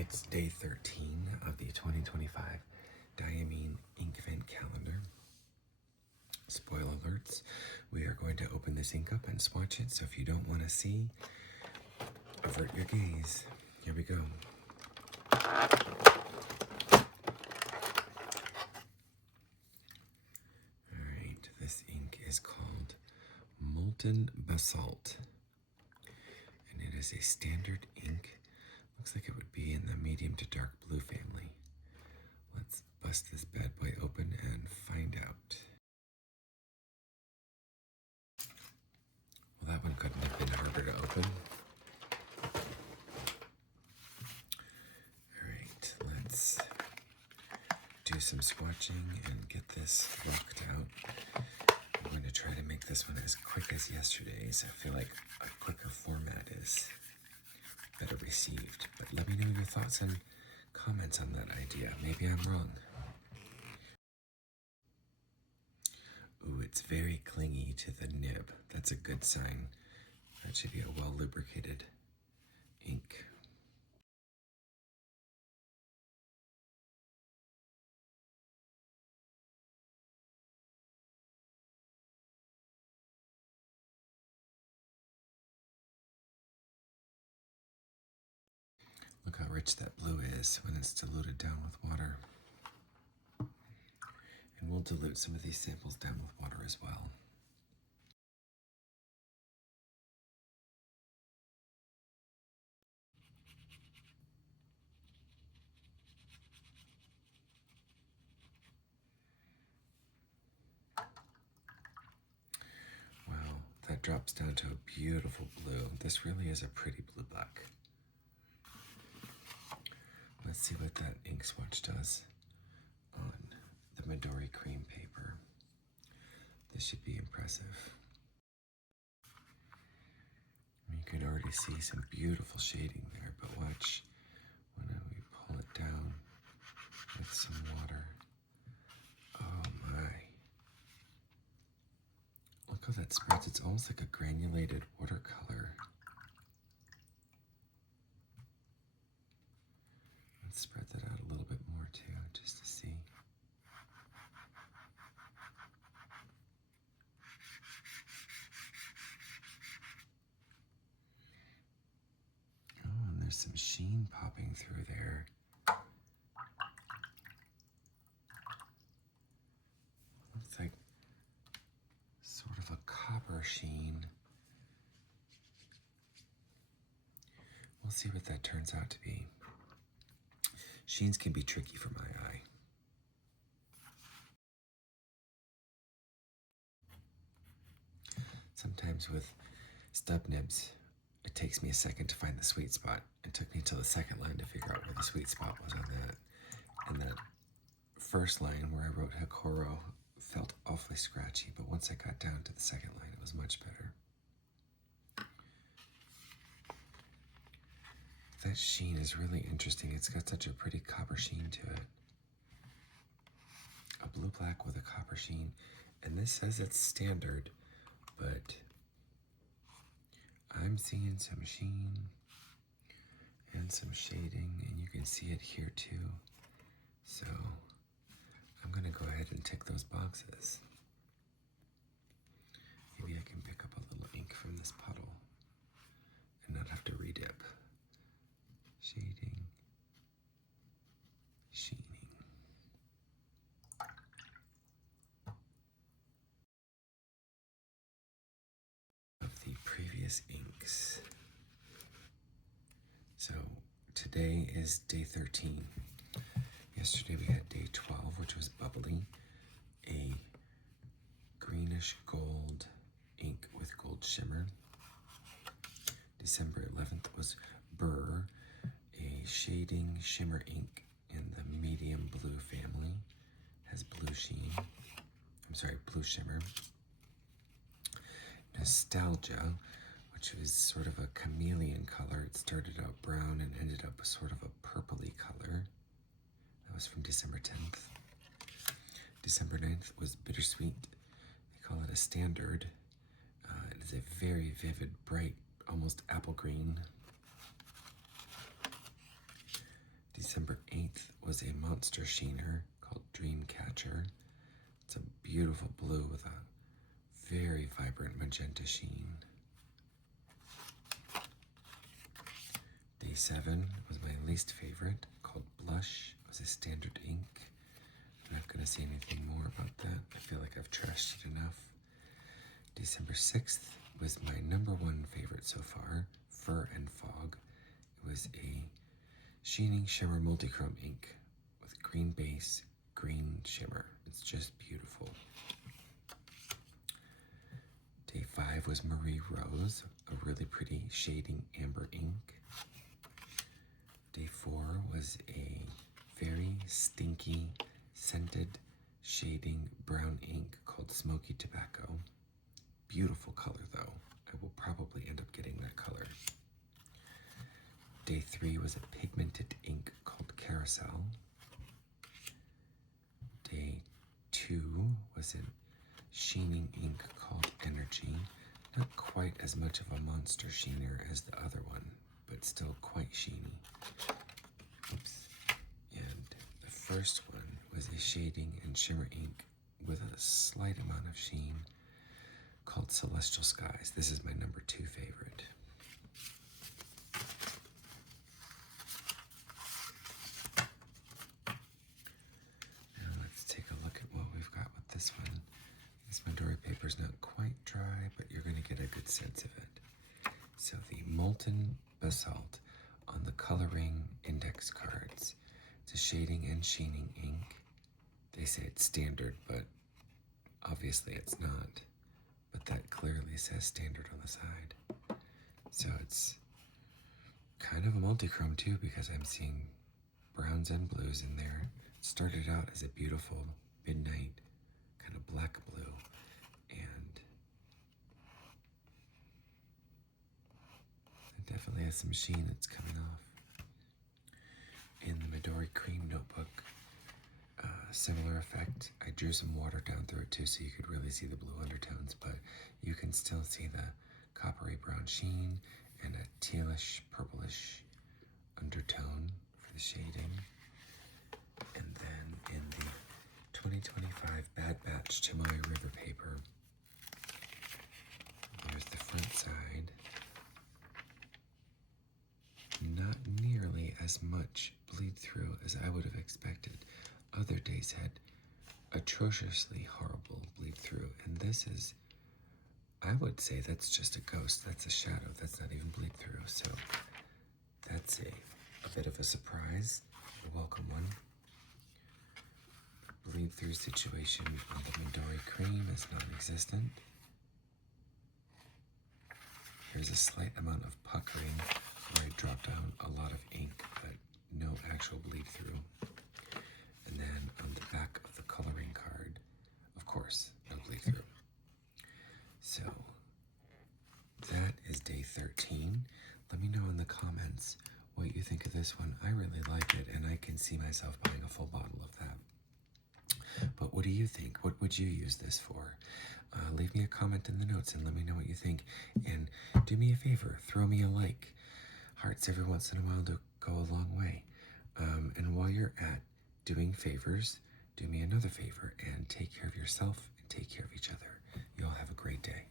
It's day 13 of the 2025 Diamine Inkvent Calendar. Spoiler alerts, we are going to open this ink up and swatch it, so if you don't want to see, avert your gaze. Here we go. Alright, this ink is called Molten Basalt, and it is a standard ink. Looks like it would be in the medium to dark blue family. Let's bust this bad boy open and find out. Well, that one couldn't have been harder to open. Alright, let's do some swatching and get this rocked out. I'm going to try to make this one as quick as yesterday's. I feel like a quicker format is better received, but let me know your thoughts and comments on that idea. Maybe I'm wrong. Ooh, it's very clingy to the nib. That's a good sign. That should be a well lubricated ink. Look how rich that blue is when it's diluted down with water. And we'll dilute some of these samples down with water as well. Wow, that drops down to a beautiful blue. This really is a pretty blue black. Let's see what that ink swatch does on the Midori cream paper. This should be impressive. You can already see some beautiful shading there, but watch when we pull it down with some water. Oh my. Look how that spreads. It's almost like a granulated watercolor. Let's spread that out a little bit more too, just to see. Oh, and there's some sheen popping through there. Looks like sort of a copper sheen. We'll see what that turns out to be. Sheens can be tricky for my eye. Sometimes with stub nibs, it takes me a second to find the sweet spot. It took me till the second line to figure out where the sweet spot was on that. And that first line where I wrote Hikoro felt awfully scratchy, but once I got down to the second line, it was much better. That sheen is really interesting. It's got such a pretty copper sheen to it. A blue-black with a copper sheen. And this says it's standard, but I'm seeing some sheen and some shading, and you can see it here too. So I'm gonna go ahead and tick those boxes. Maybe I can pick up a little ink from this puddle and not have to redip. Shading, sheening. Of the previous inks. So today is day 13. Yesterday we had day 12, which was bubbly, a greenish gold ink with gold shimmer. December 11th was Burr, a shading shimmer ink in the medium blue family. Has blue sheen. I'm sorry, blue shimmer. Nostalgia, which was sort of a chameleon color. It started out brown and ended up sort of a purpley color. That was from December 10th. December 9th was Bittersweet. They call it a standard. It is a very vivid, bright, almost apple green. was a monster sheener called Dreamcatcher. It's a beautiful blue with a very vibrant magenta sheen. Day 7 was my least favorite, called Blush. It was a standard ink. I'm not going to say anything more about that. I feel like I've trashed it enough. December 6th was my number 1 favorite so far, Fur and Fog. It was a sheening shimmer multichrome ink with green base, green shimmer. It's just beautiful. Day 5 was Marie Rose, a really pretty shading amber ink. Day 4 was a very stinky, scented, shading brown ink called Smoky Tobacco. Beautiful color though. I will probably end up getting that color. Day 3 was a pigmented ink called Carousel. Day 2 was a sheening ink called Energy. Not quite as much of a monster sheener as the other one, but still quite sheeny. Oops. And the first one was a shading and shimmer ink with a slight amount of sheen called Celestial Skies. This is my number 2 favorite. Now let's take a look at what we've got with this one. This Midori paper is not quite dry, but you're going to get a good sense of it. So the Molten Basalt on the Col-O-Ring index cards. It's a shading and sheening ink. They say it's standard, but obviously it's not. But that clearly says standard on the side. So it's kind of a multi-chrome too, because I'm seeing browns and blues in there. It started out as a beautiful midnight kind of black blue, and it definitely has some sheen that's coming off. In the Midori cream notebook, similar effect. I drew some water down through it too, so you could really see the blue undertones, but you can still see the coppery brown sheen and a tealish purplish undertone for the shading. And then in the 2025 Bad Batch Tomoe River paper, there's the front side. Not nearly as much bleed through as I would have expected. Other days had atrociously horrible bleed through, and this is, I would say that's just a ghost. That's a shadow. That's not even bleed through. So that's a bit of a surprise, a welcome one. Bleed through situation on the Midori cream is non-existent. There's a slight amount of puckering where I dropped down a lot of ink, but no actual bleed through. And then on the back of the Col-O-Ring card, of course, no bleed through. So that is day 13. Let me know in the comments what you think of this one. I really like it, and I can see myself buying a full bottle of that. But what do you think? What would you use this for? Leave me a comment in the notes and let me know what you think. And do me a favor, throw me a like. Hearts every once in a while go a long way. And while you're at doing favors, do me another favor and take care of yourself and take care of each other. You all have a great day.